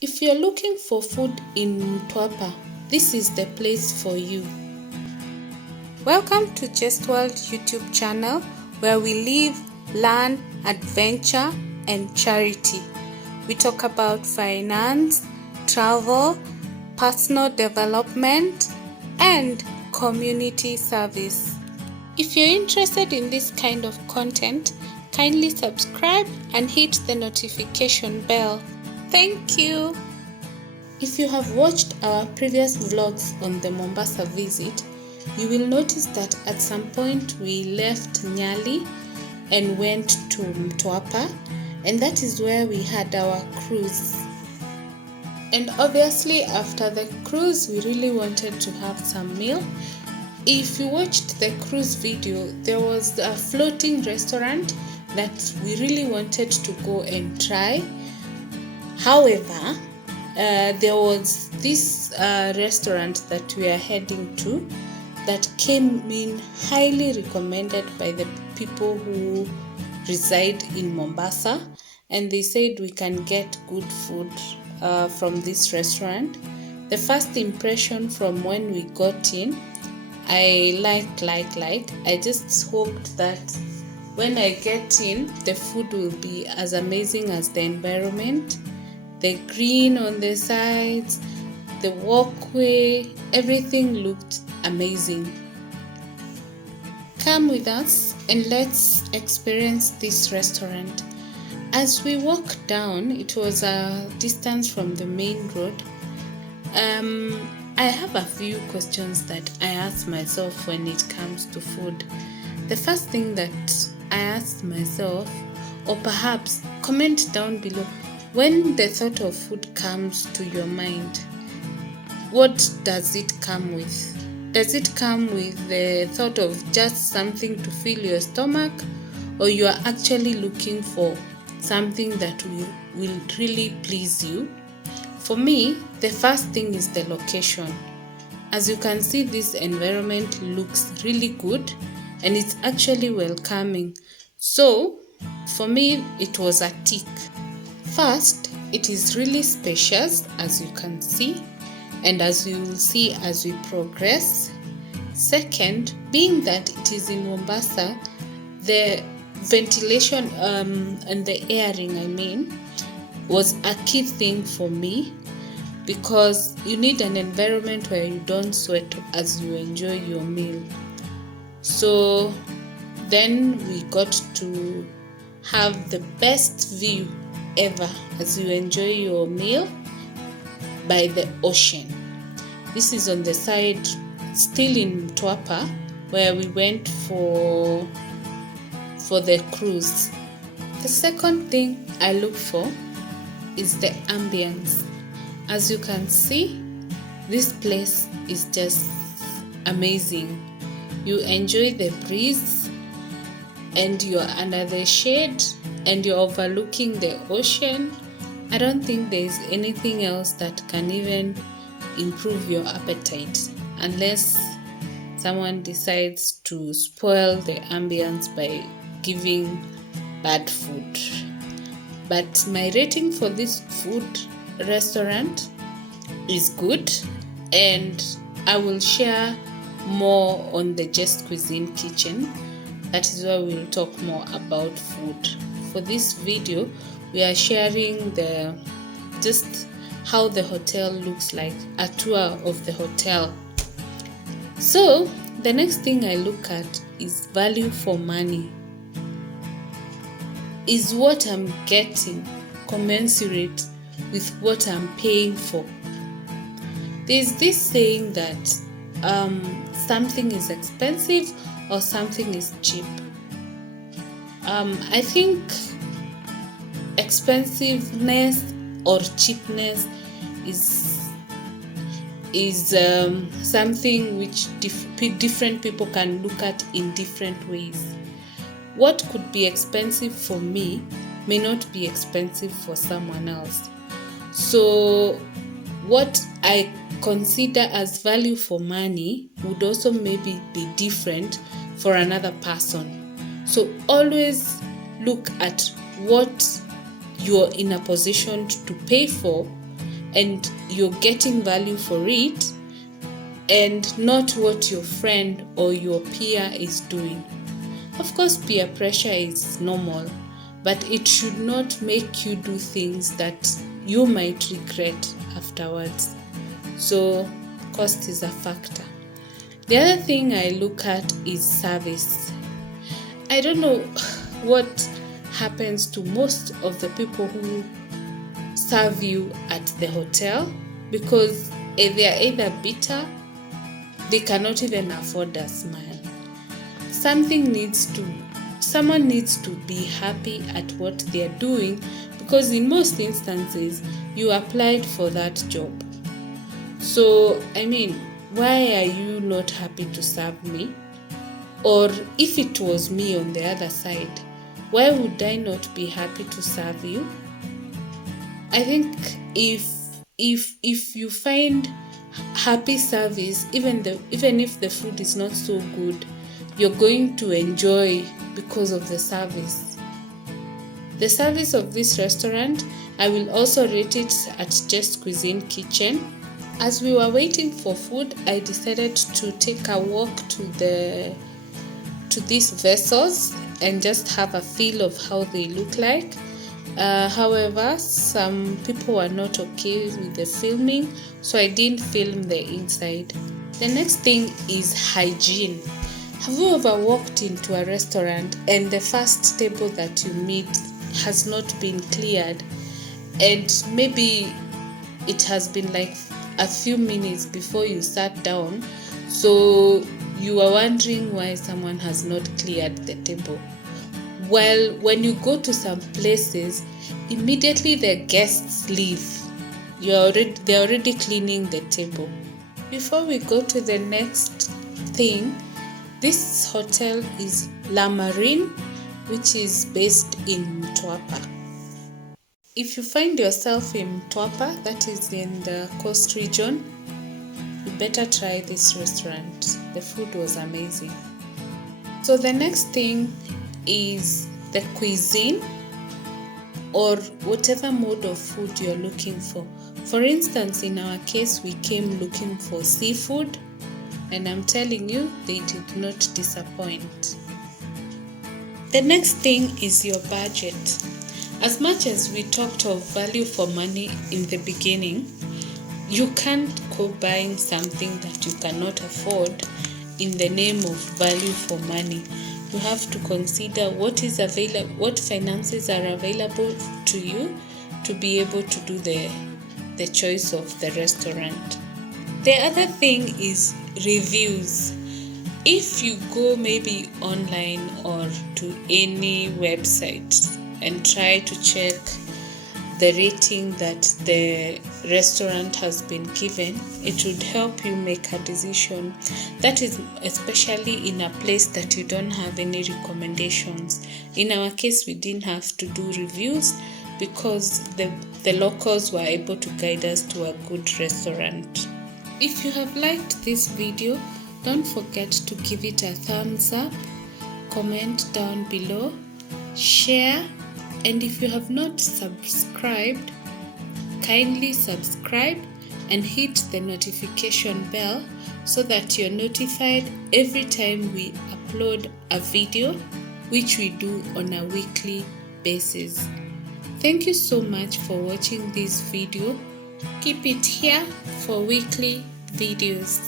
If you're looking for food in Mtwapa, this is the place for you. Welcome to Just World YouTube channel, where we live, learn, adventure, and charity. We talk about finance, travel, personal development, and community service. If you're interested in this kind of content, kindly subscribe and hit the notification bell. Thank you. If you have watched our previous vlogs on the Mombasa visit, you will notice that at some point we left Nyali and went to Mtwapa, and that is where we had our cruise. And obviously after the cruise we really wanted to have some meal. If you watched the cruise video, there was a floating restaurant that we really wanted to go and try. However, there was this restaurant that we are heading to that came in highly recommended by the people who reside in Mombasa, and they said we can get good food from this restaurant. The first impression from when we got in, I liked. I just hoped that when I get in, the food will be as amazing as the environment. The green on the sides, the walkway, everything looked amazing. Come with us and let's experience this restaurant. As we walked down, it was a distance from the main road. I have a few questions that I ask myself when it comes to food. The first thing that I asked myself, or perhaps comment down below, when the thought of food comes to your mind, what does it come with? Does it come with the thought of just something to fill your stomach, or you are actually looking for something that will really please you? For me, the first thing is the location. As you can see, this environment looks really good and it's actually welcoming. So, for me, it was a tick. First, it is really spacious, as you can see, and as you will see as we progress. Second, being that it is in Mombasa, the ventilation and the airing, was a key thing for me, because you need an environment where you don't sweat as you enjoy your meal. So then we got to have the best view ever as you enjoy your meal by the ocean. This is on the side, still in Mtwapa, where we went for the cruise. The second thing I look for is the ambience. As you can see, this place is just amazing. You enjoy the breeze and you're under the shade and you're overlooking the ocean. I don't think there's anything else that can even improve your appetite, unless someone decides to spoil the ambience by giving bad food. But my rating for this food restaurant is good, and I will share more on the Just Cuisine kitchen. That is where we'll talk more about food. For this video, we are sharing just how the hotel looks like, a tour of the hotel. So the next thing I look at is value for money. Is what I'm getting commensurate with what I'm paying for? There's this saying that something is expensive or something is cheap. I think expensiveness or cheapness is something which different people can look at in different ways. What could be expensive for me may not be expensive for someone else. So what I consider as value for money would also maybe be different for another person. So always look at what you're in a position to pay for and you're getting value for it, and not what your friend or your peer is doing. Of course, peer pressure is normal, but it should not make you do things that you might regret afterwards. So, cost is a factor. The other thing I look at is service. I don't know what happens to most of the people who serve you at the hotel, because they are either bitter, they cannot even afford a smile. Someone needs to be happy at what they are doing, because in most instances you applied for that job. So why are you not happy to serve me? Or if it was me on the other side, why would I not be happy to serve you? I think if you find happy service, even if the food is not so good, you're going to enjoy because of the service. The service of this restaurant, I will also rate it at Just Cuisine Kitchen. As we were waiting for food, I decided to take a walk to these vessels and just have a feel of how they look like. However, some people were not okay with the filming, so I didn't film the inside. The next thing is hygiene. Have you ever walked into a restaurant and the first table that you meet has not been cleared, and maybe it has been like a few minutes before you sat down, so you are wondering why someone has not cleared the table? Well, when you go to some places, immediately the guests leave. They're already cleaning the table. Before we go to the next thing, this hotel is La Marine, which is based in Mtwapa. If you find yourself in Mtwapa, that is in the coast region, you better try this restaurant. The food was amazing. So the next thing is the cuisine, or whatever mode of food you're looking for. For instance, in our case, we came looking for seafood, and I'm telling you, they did not disappoint. The next thing is your budget. As much as we talked of value for money in the beginning, you can't go buying something that you cannot afford in the name of value for money. You have to consider what is available, what finances are available to you to be able to do the choice of the restaurant. The other thing is reviews. If you go maybe online or to any website and try to check the rating that the restaurant has been given, it would help you make a decision. That is especially in a place that you don't have any recommendations. In our case, we didn't have to do reviews because the locals were able to guide us to a good restaurant. If you have liked this video, don't forget to give it a thumbs up, comment down below, share, and if you have not subscribed, kindly subscribe and hit the notification bell so that you're notified every time we upload a video, which we do on a weekly basis. Thank you so much for watching this video. Keep it here for weekly videos.